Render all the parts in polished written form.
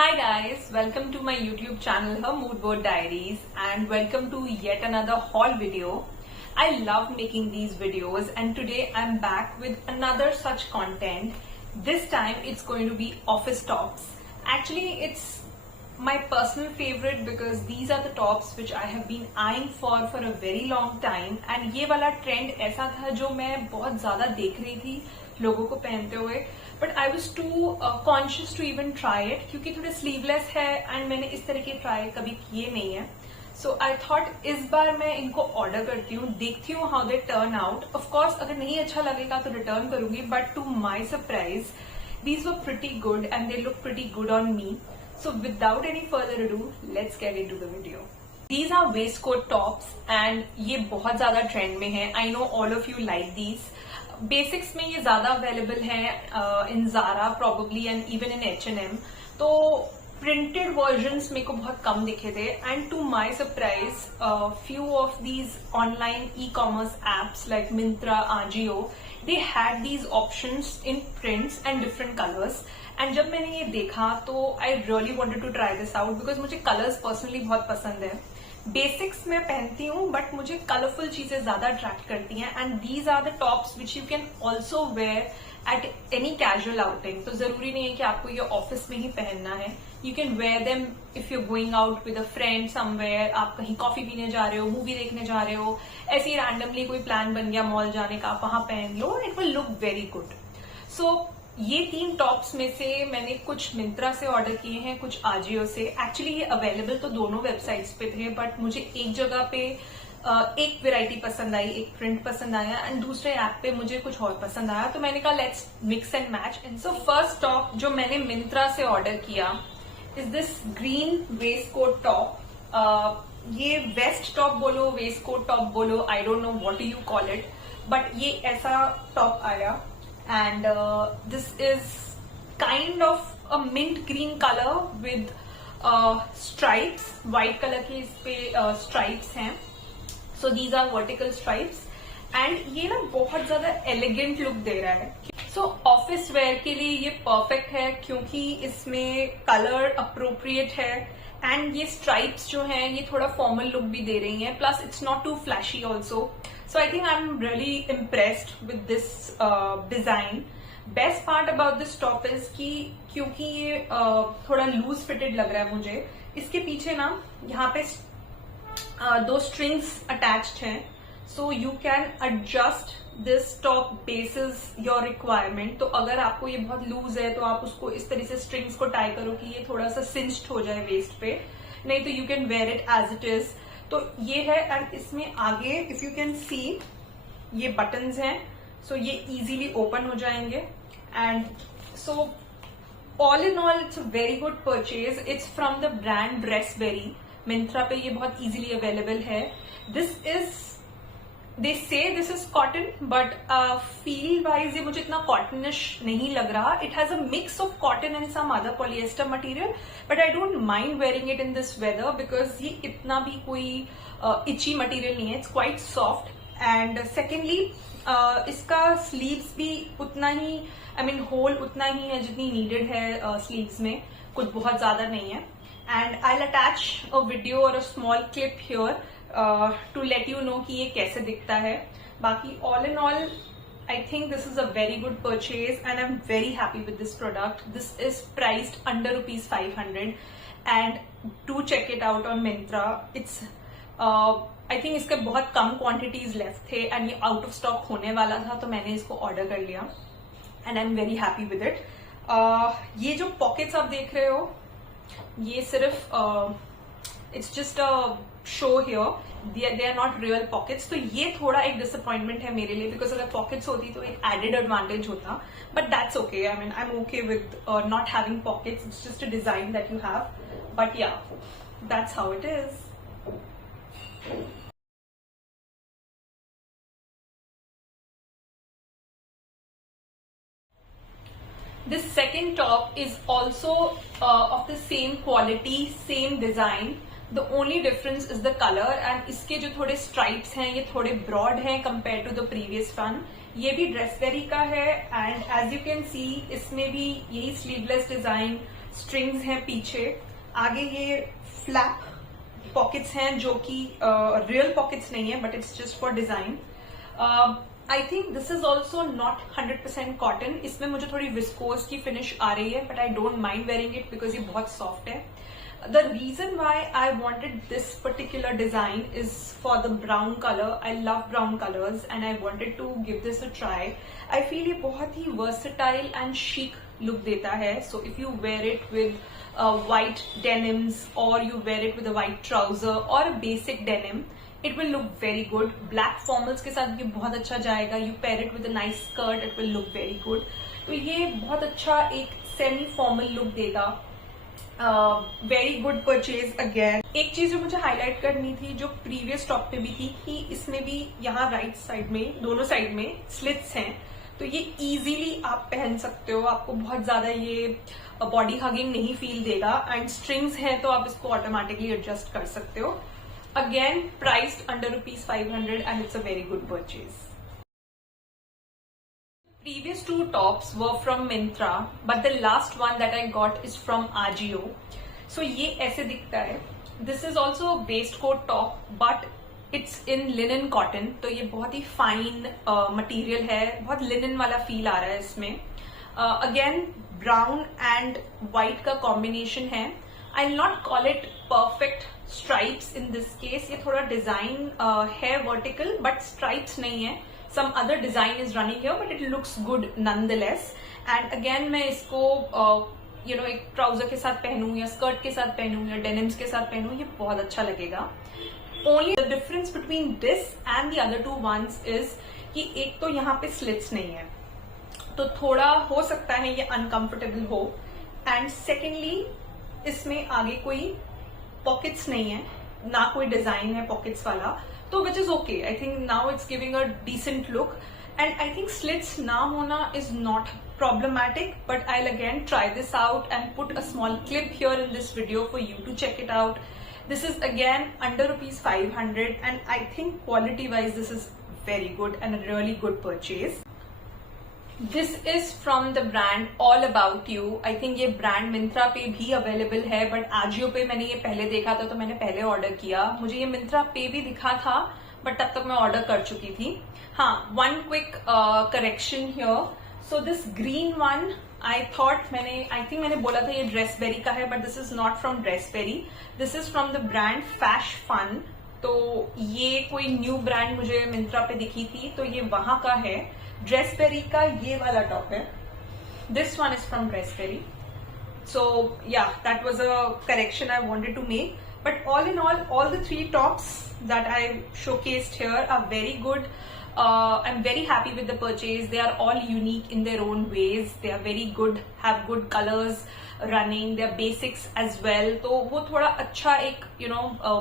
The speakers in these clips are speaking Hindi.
Hi guys, welcome to my YouTube channel, Her Mood Board Diaries, and welcome to yet another haul video. I love making these videos and today I'm back with another such content. This time it's going to be office tops. Actually, it's my personal favorite because these are the tops which I have been eyeing for a very long time, and ये वाला trend ऐसा था जो मैं बहुत ज़्यादा देख रही थी लोगों को पहनते हुए, but I was too conscious to even try it क्योंकि थोड़े स्लीवलेस है एंड मैंने इस तरह के ट्राई कभी किए नहीं है. सो आई थॉट इस बार मैं इनको ऑर्डर करती हूँ, देखती हूँ how they turn out. Of course अगर नहीं अच्छा लगेगा तो रिटर्न करूंगी, but to my surprise these were pretty good and they look pretty good on me. So without any further ado, let's get into the video. These are waistcoat tops and ये बहुत ज्यादा ट्रेंड में है. I know all of you like these. Basics में ये ज्यादा अवेलेबल है in Zara probably and even in H&M. तो प्रिंटेड वर्जन्स मेरे को बहुत कम दिखे थे and to my surprise few of these online e commerce apps like Myntra, Ajio, they had these options in prints and different colours. And जब मैंने ये देखा तो I really wanted to try this out because मुझे कलर्स पर्सनली बहुत पसंद है. बेसिक्स में पहनती हूँ बट मुझे कलरफुल चीजें ज्यादा अट्रैक्ट करती हैं and these are the tops which you can also wear at any casual outing. तो जरूरी नहीं है कि आपको ये ऑफिस में ही पहनना है. You can wear them if you going out with a friend somewhere, आप कहीं कॉफी पीने जा रहे हो, मूवी देखने जा रहे हो, ऐसे ही रैंडमली कोई प्लान बन गया मॉल जाने का, आप वहां पहन लो, it will look very good. So ये 3 टॉप्स में से मैंने कुछ मिंत्रा से ऑर्डर किए हैं, कुछ आजियो से. एक्चुअली ये अवेलेबल तो दोनों वेबसाइट्स पे थे बट मुझे एक जगह पे एक वेराइटी पसंद आई, एक प्रिंट पसंद आया एंड दूसरे ऐप पे मुझे कुछ और पसंद आया, तो मैंने कहा let's mix and match. And so first top जो मैंने मिंत्रा से ऑर्डर किया is this green Westcott top. ये वेस्ट टॉप बोलो, वेस्टकोट टॉप बोलो, I don't know what you call it, but ये ऐसा टॉप आया. And this is kind of a mint green color with stripes, white color के इस पे stripes हैं. So these are vertical stripes and ये ना बहुत ज्यादा elegant look दे रहा है. So office wear के लिए ये perfect है क्योंकि इसमें color appropriate है and ये stripes जो हैं ये थोड़ा formal look भी दे रही हैं, plus it's not too flashy also. So I think I'm really impressed with this design. Best part about this top is कि क्योंकि ये थोड़ा लूज फिटेड लग रहा है मुझे, इसके पीछे ना यहाँ पे 2 strings attached हैं. So you can adjust this top basis your requirement. तो अगर आपको ये बहुत लूज है तो आप उसको इस तरह से स्ट्रिंग्स को टाई करो कि ये थोड़ा सा cinched हो जाए वेस्ट पे, नहीं तो you can wear it as it is. तो ये है एंड इसमें आगे इफ यू कैन सी ये बटन्स हैं, सो ये इजीली ओपन हो जाएंगे. And so all in all it's a very good purchase. It's from the brand Dressberry. Myntra पे ये बहुत इजीली अवेलेबल है. This is they say this is cotton but feel wise ये मुझे इतना कॉटनिश नहीं लग रहा. It has a mix of cotton and some other polyester material, but I don't mind wearing it in this weather because ये इतना भी कोई इची मटेरियल नहीं है. It's quite soft. And secondly इसका स्लीव्स भी उतना ही, आई मीन होल उतना ही है जितनी नीडेड है स्लीव्स में, कुछ बहुत ज्यादा नहीं है. And I will attach a video और a small clip here to let you know कि ये कैसे दिखता है. बाकी all in all I think this is a very good purchase and I'm very happy with this product. This is priced under ₹500 and do check it out on Myntra. It's I think इसके बहुत कम quantities left थे and ये out of stock होने वाला था, तो मैंने इसको ऑर्डर कर लिया and I'm very happy with it. ये जो pockets आप देख रहे हो ये सिर्फ it's just a show here. They are not real pockets. तो ये थोड़ा एक disappointment है मेरे लिए because अगर pockets होती तो एक added advantage होता. But that's okay. I mean, I'm okay with not having pockets. It's just a design that you have. But yeah, that's how it is. This second top is also of the same quality, same design. The only difference is the color and इसके जो थोड़े stripes हैं ये थोड़े broad हैं compared to the previous one. ये भी ड्रेसबेरी का है and as you can see इसमें भी यही स्लीवलेस डिजाइन स्ट्रिंग्स हैं पीछे, आगे ये फ्लैप पॉकेट्स हैं जो कि रियल पॉकेट्स नहीं है, but it's just for design. I think this is also not 100% cotton. इसमें मुझे थोड़ी विस्कोस की फिनिश आ रही है, but I don't mind wearing it because ये बहुत सॉफ्ट है. The reason why I wanted this particular design is for the brown color. I love brown colors and I wanted to give this a try. I feel ये बहुत ही versatile and chic look देता है. So if you wear it with white denims or you wear it with a white trouser or a basic denim, it will look very good. Black formals के साथ ये बहुत अच्छा जाएगा. You pair it with a nice skirt, it will look very good. तो ये बहुत अच्छा एक semi formal look देगा. Very good purchase again. एक चीज जो मुझे हाईलाइट करनी थी, जो प्रीवियस टॉप पे भी थी, कि इसमें भी यहाँ राइट साइड में, दोनों साइड में स्लिट्स हैं, तो ये इजीली आप पहन सकते हो. आपको बहुत ज्यादा ये बॉडी हगिंग नहीं फील देगा. एंड स्ट्रिंग्स हैं तो आप इसको ऑटोमेटिकली एडजस्ट कर सकते हो. Again priced under ₹500 and it's a very good purchase. Previous two tops were from Myntra, but the last one that I got is from Ajio. So ये ऐसे दिखता है. This is also a waistcoat top, but it's in linen cotton. तो ये बहुत ही fine material है, बहुत linen वाला feel आ रहा है इसमें. Again brown and white का combination है. I'll not call it perfect stripes in this case. ये थोड़ा design है vertical, but stripes नहीं है. Some other design is running here, but it looks good nonetheless. And again मैं इसको एक ट्राउजर के साथ पहनूं या स्कर्ट के साथ पहनूं या डेनिम्स के साथ पहनूं, ये बहुत अच्छा लगेगा. Only the difference between this and the other two ones is कि एक तो यहाँ पे स्लिट्स नहीं है, तो थोड़ा हो सकता है ये अनकंफर्टेबल हो. एंड सेकेंडली इसमें आगे कोई पॉकेट्स नहीं है, ना कोई डिजाइन है पॉकेट्स वाला, तो which is okay. I think now it's giving a decent look, and I think slits ना होना is not problematic, but I'll again try this out and put a small clip here in this video for you to check it out. This is again under ₹500 and I think quality wise this is very good and a really good purchase. This is from the brand All About You. I think ये ब्रांड मिंत्रा पे भी अवेलेबल है, बट आजियो पे मैंने ये पहले देखा था तो मैंने पहले ऑर्डर किया. मुझे ये मिंत्रा पे भी दिखा था, बट तब तक मैं ऑर्डर कर चुकी थी. हाँ, one quick correction here. So this green one I think मैंने बोला था ये ड्रेसबेरी का है, but this is not from Dressberry. This is from the brand Fash Fun. तो ये कोई न्यू ब्रांड मुझे मिंत्रा पे दिखी थी, तो ये वहां का है. ड्रेसबेरी का ये वाला टॉप है. This one is from Dressberry. So yeah, that was a correction I wanted to make. But all in all the three tops that I showcased here are very good. I'm very happy with the purchase. They are all unique in their own ways. They are very good, have good colors running. They are basics as well. तो वो थोड़ा अच्छा एक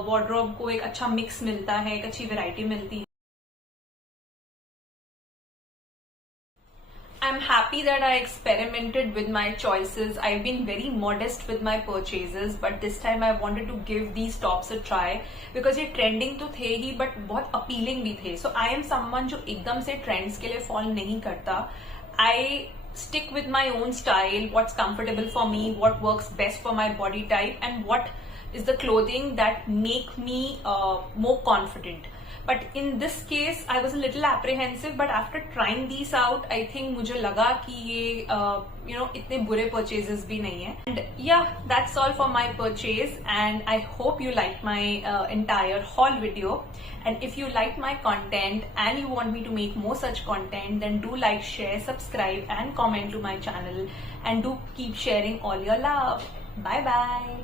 wardrobe को एक अच्छा mix मिलता है, एक अच्छी variety मिलती है. I'm happy that I experimented with my choices. I've been very modest with my purchases, but this time I wanted to give these tops a try because ये trending तो थे ही, but बहुत appealing भी थे. So I am someone जो एकदम से trends के लिए fall नहीं करता. I stick with my own style, what's comfortable for me, what works best for my body type, and what is the clothing that make me more confident. But in this case, I was a little apprehensive, but after trying these out, I think मुझे लगा कि ये इतने बुरे purchases भी नहीं है. And yeah, that's all for my purchase, and I hope you liked my entire haul video. And if you like my content and you want me to make more such content, then do like, share, subscribe, and comment to my channel. And do keep sharing all your love. Bye bye.